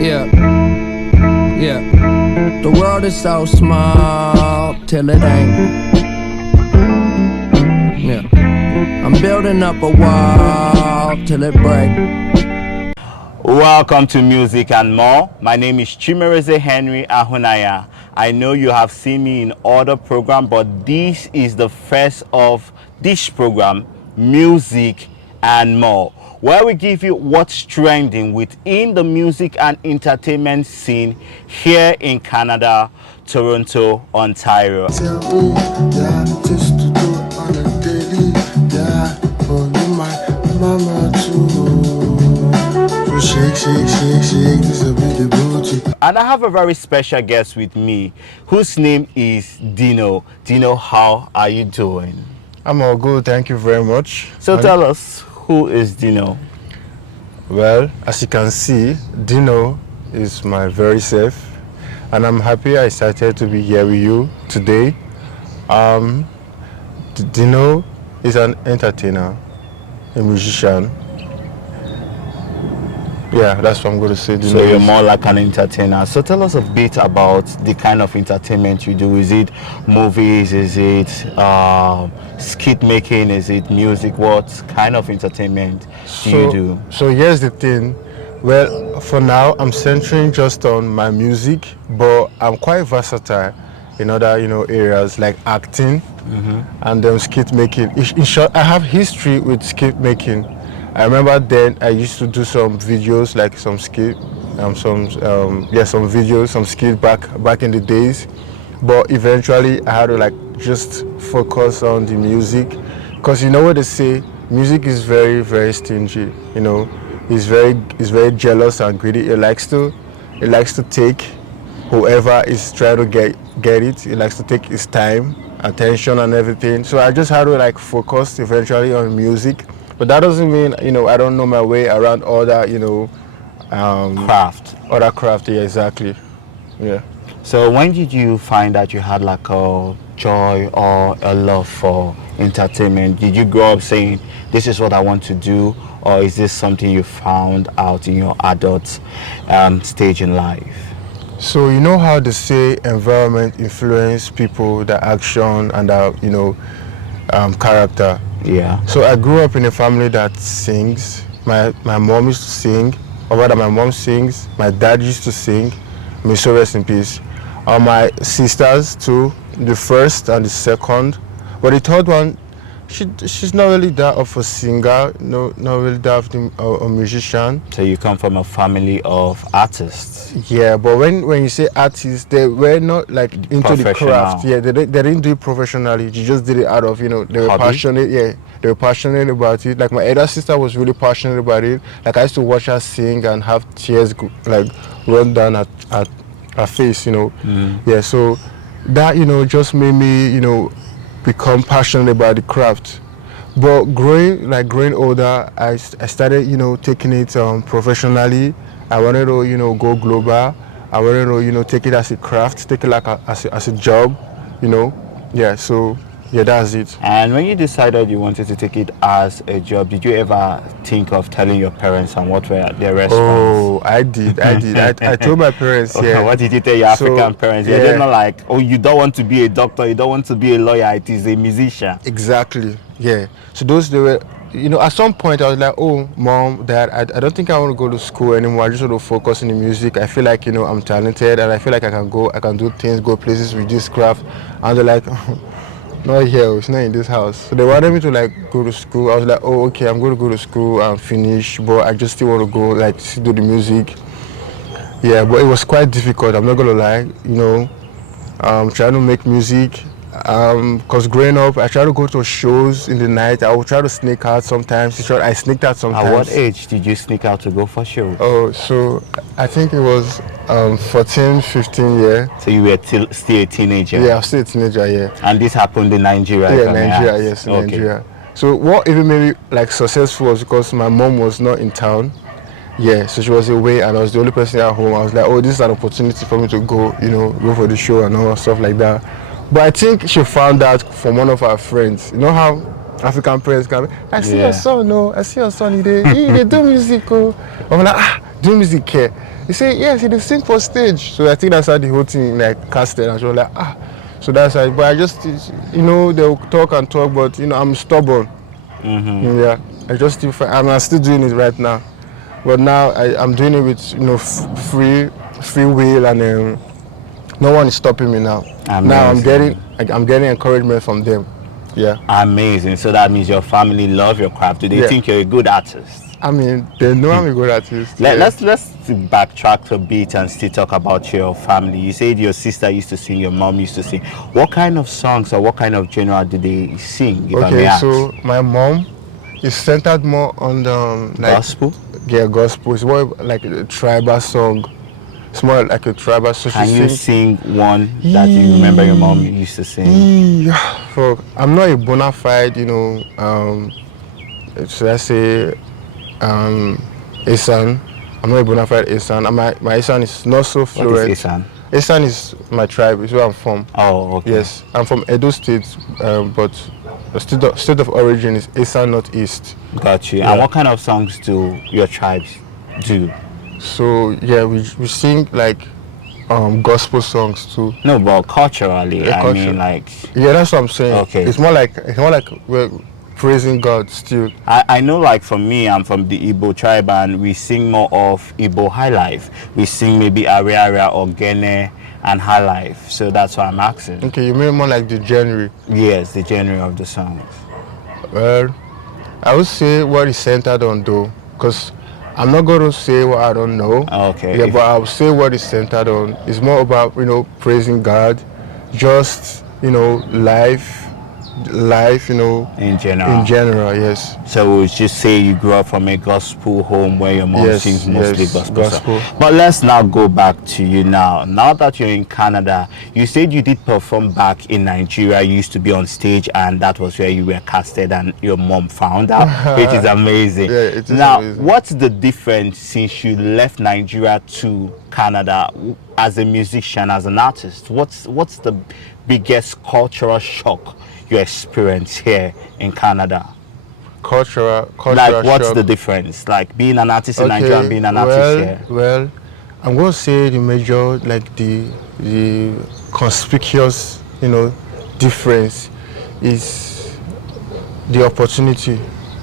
Yeah, yeah. The world is so small till it ain't. Yeah, I'm building up a wall till it break. Welcome to Music and More. My name is Chimereze Henry Ahunaya. I know you have seen me in other programs, but this is the first of this program, Music and More, where we give you what's trending within the music and entertainment scene here in Canada, Toronto, Ontario. And I have a very special guest with me whose name is DENO. DENO, how are you doing? I'm all good, thank you very much. So tell us, who is DENO? Well, as you can see, DENO is my very self, and I'm happy I started to be here with you today. DENO is an entertainer, a musician. Yeah, that's what I'm going to say. So you're more like an entertainer. So tell us a bit about the kind of entertainment you do. Is it movies? Is it skit making? Is it music? What kind of entertainment do you do? So here's the thing. Well, for now, I'm centering just on my music, but I'm quite versatile in other, areas like acting and skit making. In short, I have history with skit making. I remember then I used to do some videos, like some skit, some videos, some skit back in the days. But eventually I had to just focus on the music, because you know what they say, music is very, very stingy. It's very jealous and greedy. It likes to take whoever is trying to get it. It likes to take its time, attention, and everything. So I just had to focus eventually on music. But that doesn't mean, I don't know my way around other, Other craft, yeah, exactly. Yeah. So when did you find that you had like a joy or a love for entertainment? Did you grow up saying, this is what I want to do? Or is this something you found out in your adult stage in life? So you know how they say environment influence people, their action and their, character. Yeah. So I grew up in a family that sings. My mom used to sing, or rather my mom sings. My dad used to sing. May so rest in peace. My sisters too, the first and the second. But the third one, she's not really that of a singer, not really that of a musician. So you come from a family of artists? Yeah, but when you say artists, they were not into the craft. Yeah, they didn't do it professionally. They just did it out of, they were hobby? passionate. Yeah, they were passionate about it. Like my elder sister was really passionate about it. Like I used to watch her sing and have tears run down at her face, Yeah, so that, just made me, become passionate about the craft. But growing older, I started, taking it professionally. I wanted to, go global. I wanted to, take it as a craft, take it as a job, Yeah, so yeah, that's it. And when you decided you wanted to take it as a job, did you ever think of telling your parents, and what were their response? Oh, I did. I told my parents, yeah. What did you tell your African parents? Yeah. They're not like, oh, you don't want to be a doctor, you don't want to be a lawyer, it is a musician. Exactly, yeah. So they were, at some point I was like, oh, mom, dad, I don't think I want to go to school anymore. I just want to focus on the music. I feel like, I'm talented, and I feel like I can do things, go places with this craft. And they're like, not here, it's not in this house. So they wanted me to go to school. I was like, oh, okay, I'm going to go to school and finish, but I just still want to go still do the music. Yeah, but it was quite difficult, I'm not going to lie, trying to make music. Because growing up, I tried to go to shows in the night. I would try to sneak out sometimes. I sneaked out sometimes. At what age did you sneak out to go for shows? Oh, so I think it was 14, 15 years. So you were still a teenager? Yeah, I was still a teenager, yeah. And this happened in Nigeria? Yeah, Nigeria, yes, in Nigeria. So what even made me successful was because my mom was not in town. Yeah, so she was away and I was the only person at home. I was like, oh, this is an opportunity for me to go, go for the show and all stuff like that. But I think she found out from one of her friends. You know how African parents can be, I see your son, I see your son, he do music. I'm like, do music here? He said, yes, he did sing for stage. So I think that's how the whole thing like casted. And she was like, ah. So that's how, but I just, they'll talk and talk, but, I'm stubborn. Yeah, I just still, I'm still doing it right now. But now I'm doing it with, free will, and no one is stopping me now. Amazing. Now I'm getting encouragement from them. Yeah. Amazing. So that means your family love your craft. Do they think you're a good artist? I mean, they know I'm a good artist. Let's backtrack a bit and still talk about your family. You said your sister used to sing, your mom used to sing. What kind of songs or what kind of genre do they sing? Okay, so my mom is centered more on the gospel. Yeah, gospel. It's more like a tribal song. It's more like a tribal. So can you sing one that you remember your mom used to sing? Yeah. So I'm not a bona fide, should I say, Isan. I'm not a bona fide Isan. My Isan is not so fluent. What is Isan? Isan is my tribe. It's where I'm from. Oh, okay. Yes, I'm from Edo State, but the state of origin is Isan Northeast. Got you. Yeah. And what kind of songs do your tribes do? So yeah, we sing like gospel songs too. No, but culturally, I mean, like. Yeah, that's what I'm saying. Okay. It's more like we're praising God still. I know, like for me, I'm from the Igbo tribe, and we sing more of Igbo high life. We sing maybe Aria or Gene and high life. So that's why I'm asking. Okay, you mean more like the genre? Yes, the genre of the songs. Well, I would say what is centered on though, because I'm not going to say what I don't know. Okay. Yeah, but I would say what is centered on. It's more about, praising God, just, life, in general. Yes. So we just say you grew up from a gospel home where your mom sings mostly gospel. But let's now go back to you now. Now that you're in Canada, you said you did perform back in Nigeria. You used to be on stage, and that was where you were casted and your mom found out, which is amazing. Yeah, it is now, amazing. What's the difference since you left Nigeria to Canada as a musician, as an artist? What's the biggest cultural shock you experience here in Canada? Cultural like what's shock. The difference, like being an artist in Nigeria and being an artist here? Well, I'm going to say the major, like the conspicuous, difference is the opportunity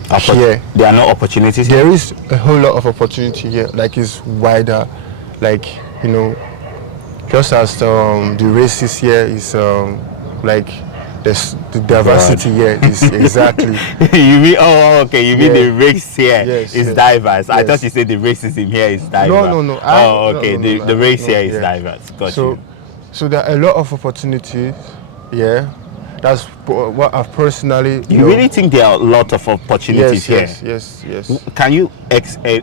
here. There are no opportunities here? There is a whole lot of opportunity here, like it's wider, like, just as the races here is like the diversity here is exactly. You mean okay? You mean the race here is diverse? Yes. I thought you said the racism here is diverse. No. Okay. The race here is diverse. Got you. So there are a lot of opportunities. Yeah, that's what I've personally. You really think there are a lot of opportunities here? Yes. Can you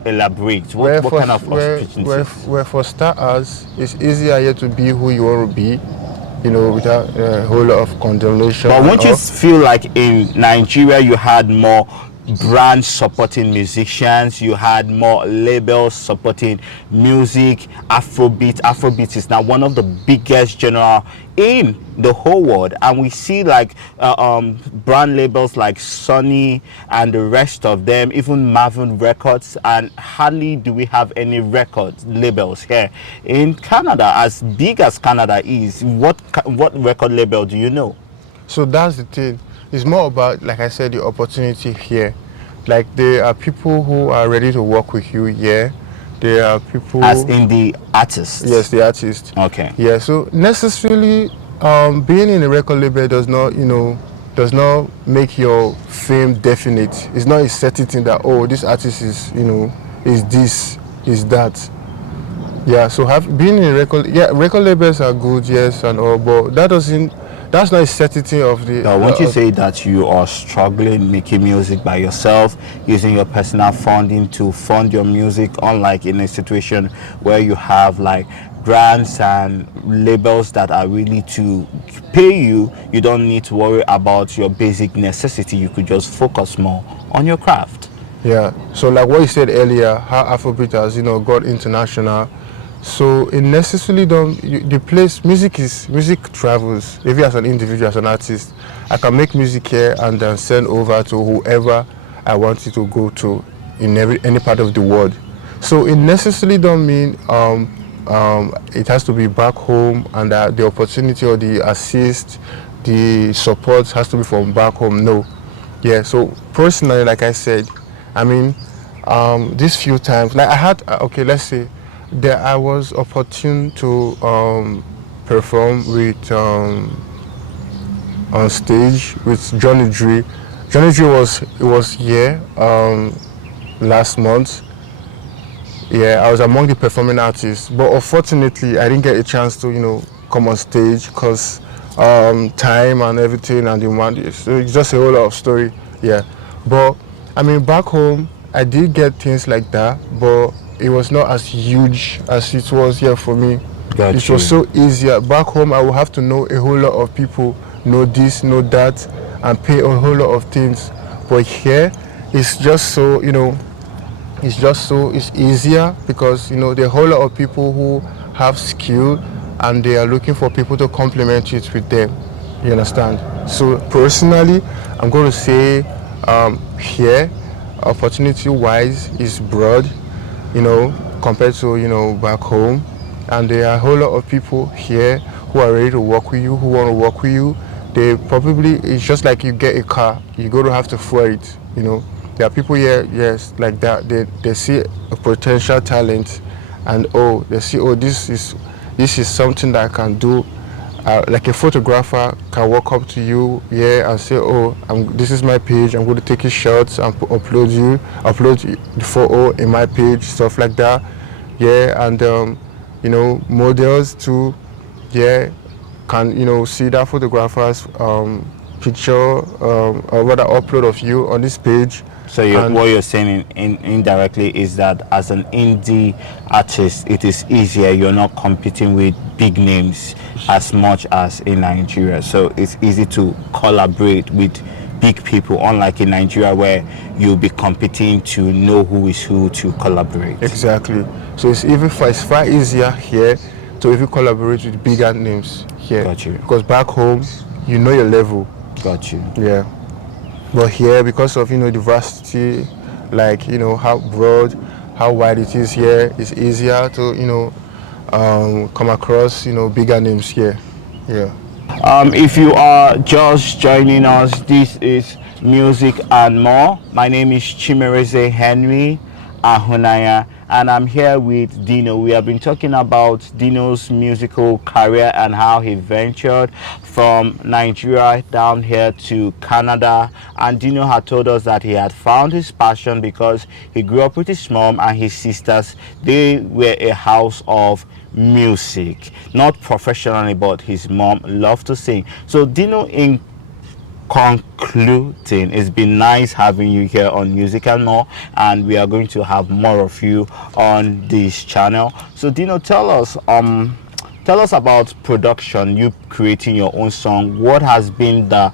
elaborate? What kind of opportunities? Where for starters, it's easier here to be who you want to be. Without a whole lot of condemnation. But won't you feel like in Nigeria you had more brands supporting musicians, you had more labels supporting music? Afrobeat is now one of the biggest genre in the whole world, and we see like brand labels like Sony and the rest of them, even Marvin Records, and hardly do we have any record labels here in Canada. As big as Canada is, what record label do you know? So that's the thing. It's more about, like I said, the opportunity here. Like there are people who are ready to work with you here. There are people. As in the artist? Yes, the artist. Okay. Yeah, so necessarily being in a record label does not make your fame definite. It's not a certain thing that, oh, this artist is, is this, is that. Yeah, so being in a record labels are good, yes, and all, but that's not a certainty of the. Won't you say that you are struggling making music by yourself, using your personal funding to fund your music, unlike in a situation where you have like brands and labels that are really to pay you? You don't need to worry about your basic necessity. You could just focus more on your craft. Yeah, so like what you said earlier, how Afrobeat has, got international. So it necessarily music travels. If you as an individual, as an artist, I can make music here and then send over to whoever I want it to go to in any part of the world. So it necessarily don't mean it has to be back home, and that the opportunity or the assist, the support has to be from back home. No, yeah. So personally, like I said, I mean, these few times, like I had, okay, let's say, that I was opportune to perform with on stage with Johnny Drille. Johnny Drille was here last month. Yeah, I was among the performing artists, but unfortunately, I didn't get a chance to, come on stage because time and everything and the one. It's just a whole lot of story. Yeah, but I mean, back home, I did get things like that, but it was not as huge as it was here for me. Got It you. was so easier. Back home, I would have to know a whole lot of people, know this, know that, and pay a whole lot of things. But here, it's just so, it's easier because there are a whole lot of people who have skill and they are looking for people to complement it with them. You understand? So personally, I'm going to say here, opportunity wise is broad, compared to back home. And there are a whole lot of people here who are ready to work with you, who want to work with you. They probably, it's just like you get a car, you're going to have to fuel it. There are people here, yes, like that. They see a potential talent, and they see, this is something that I can do. Like a photographer can walk up to you, and say, this is my page. I'm going to take your shots and upload the photo in my page, stuff like that. And models too, can see that photographer's picture or rather upload of you on this page. So what you're saying indirectly is that as an indie artist, it is easier. You're not competing with big names as much as in Nigeria. So it's easy to collaborate with big people, unlike in Nigeria where you'll be competing to know who is who to collaborate. Exactly. So it's far easier here to even collaborate with bigger names here. Got you. Because back home, you know your level. Got you. Yeah. But here, because of the varsity, like how broad, how wide it is here, it's easier to come across bigger names here. Yeah. If you are just joining us, this is Music and More. My name is Chimereze Henry Ahunaya, and I'm here with Deno. We have been talking about Deno's musical career and how he ventured from Nigeria down here to Canada. And Deno had told us that he had found his passion because he grew up with his mom and his sisters. They were a house of music, not professionally, but his mom loved to sing. So Deno, in concluding, it's been nice having you here on Music and More, and we are going to have more of you on this channel. So Deno, tell us about production, you creating your own song. What has been the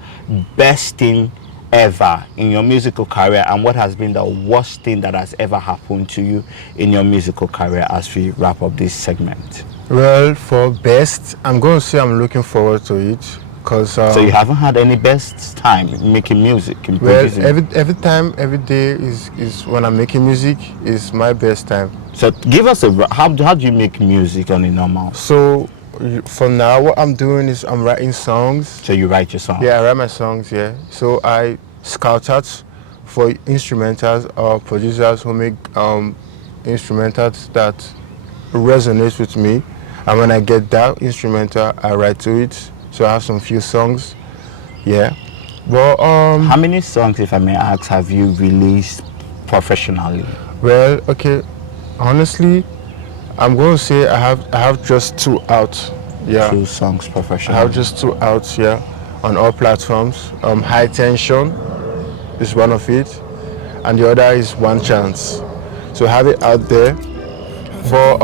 best thing ever in your musical career, and what has been the worst thing that has ever happened to you in your musical career as we wrap up this segment? Well, for best, I'm going to say I'm looking forward to it. So you haven't had any best time making music and producing? Every time, every day is when I'm making music is my best time. So give us how do you make music on a normal? So for now, what I'm doing is I'm writing songs. So you write your songs? Yeah, I write my songs. Yeah. So I scout out for instrumentals or producers who make instrumentals that resonate with me, and when I get that instrumental, I write to it. So I have some few songs, yeah. But how many songs, if I may ask, have you released professionally? Well, okay, honestly, I'm going to say I have just 2 out. Yeah. 2 songs professionally. I have just 2 out, yeah, on all platforms. High Tension is one of it, and the other is One Chance. So I have it out there. But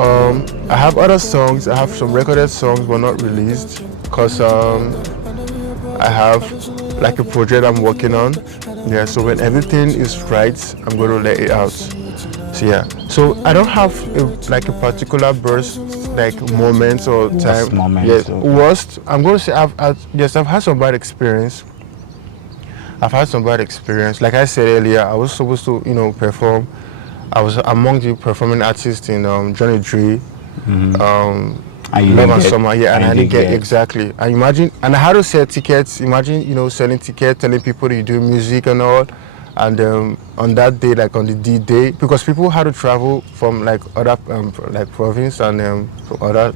I have other songs. I have some recorded songs but not released because I have like a project I'm working on. Yeah, so when everything is right, I'm going to let it out. So yeah, so I don't have like a particular burst, like moment or time. Moment. Worst, I'm going to say I've had some bad experience. I've had some bad experience. Like I said earlier, I was supposed to perform I was among the performing artists in Johnny Drille, And you Love didn't and get- Summer, yeah, and I didn't get get- exactly. And imagine, and I had to sell tickets. Imagine, selling tickets, telling people that you do music and all. And on that day, like on the D day, because people had to travel from like other like province and from other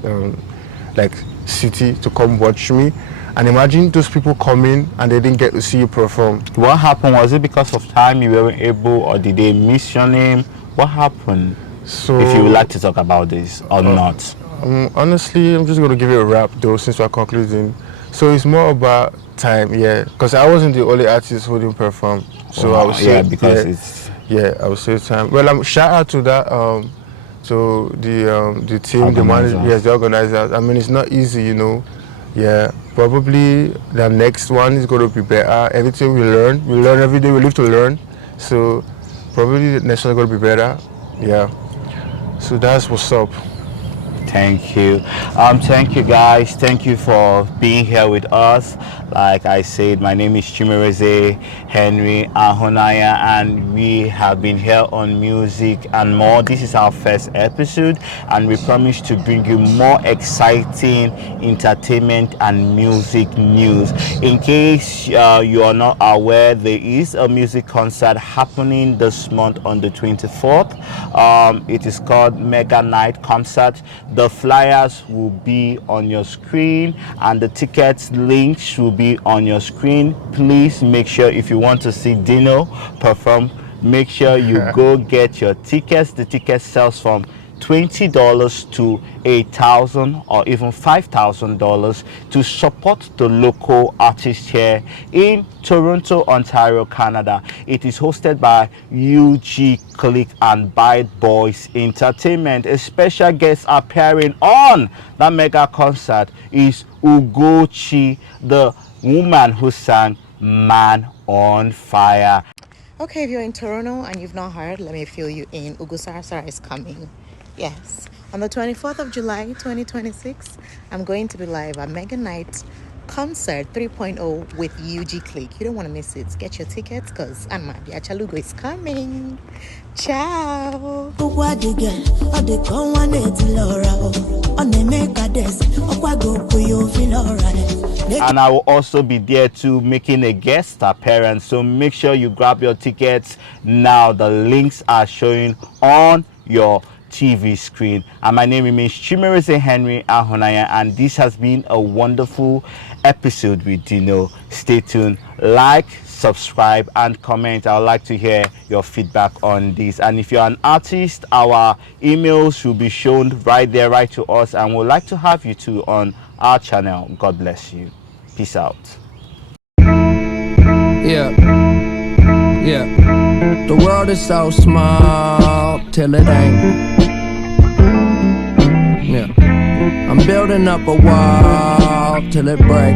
like city to come watch me. And imagine those people coming and they didn't get to see you perform. What happened? Was it because of time you weren't able, or did they miss your name? What happened? So If you would like to talk about this or not. honestly, I'm just going to give it a wrap though, since we're concluding. So it's more about time, yeah, because I wasn't the only artist who didn't perform. So I Wow, would say, yeah, because it's I would say time. Well, shout out to that, to the team, the manager, Organizers. yes, the organizers. I mean, it's not easy, Yeah, probably the next one is going to be better. Everything we learn every day. We live to learn. So probably the next one is going to be better. Yeah. So that's what's up. Thank you. Thank you guys. Thank you for being here with us. Like I said, my name is Chimereze Henry Ahonaya, and we have been here on Music and More. This is our first episode, and we promise to bring you more exciting entertainment and music news. In case you are not aware, there is a music concert happening this month on the 24th. It is called Mega Night Concert. The flyers will be on your screen, and the tickets links will be on your screen. Please make sure, if you want to see DENO perform, make sure you go get your tickets. The ticket sells from $20 to $8,000 or even $5,000 to support the local artist here in Toronto, Ontario, Canada. It is hosted by UG Click and Bite Boys Entertainment. A special guest appearing on that mega concert is Ugochi, the woman who sang Man on Fire. Okay, if you're in Toronto and you've not heard, let me fill you in. Ugu Sarasara is coming. Yes. On the 24th of July, 2026, I'm going to be live at Mega Night Concert 3.0 with UG Click. You don't want to miss it. Get your tickets because Anmadia Chalugo is coming. Ciao. And I will also be there too, making a guest appearance. So make sure you grab your tickets now. The links are showing on your TV screen. And my name remains Chimereze Henry Ahonaya, and this has been a wonderful episode with DENO. Stay tuned, like, subscribe and comment. I would like to hear your feedback on this. And if you're an artist, our emails will be shown right there, right to us, and we'd like to have you too on our channel. God bless you. Peace out. Yeah. The world is so small till it ain't. Yeah. I'm building up a wall till it break.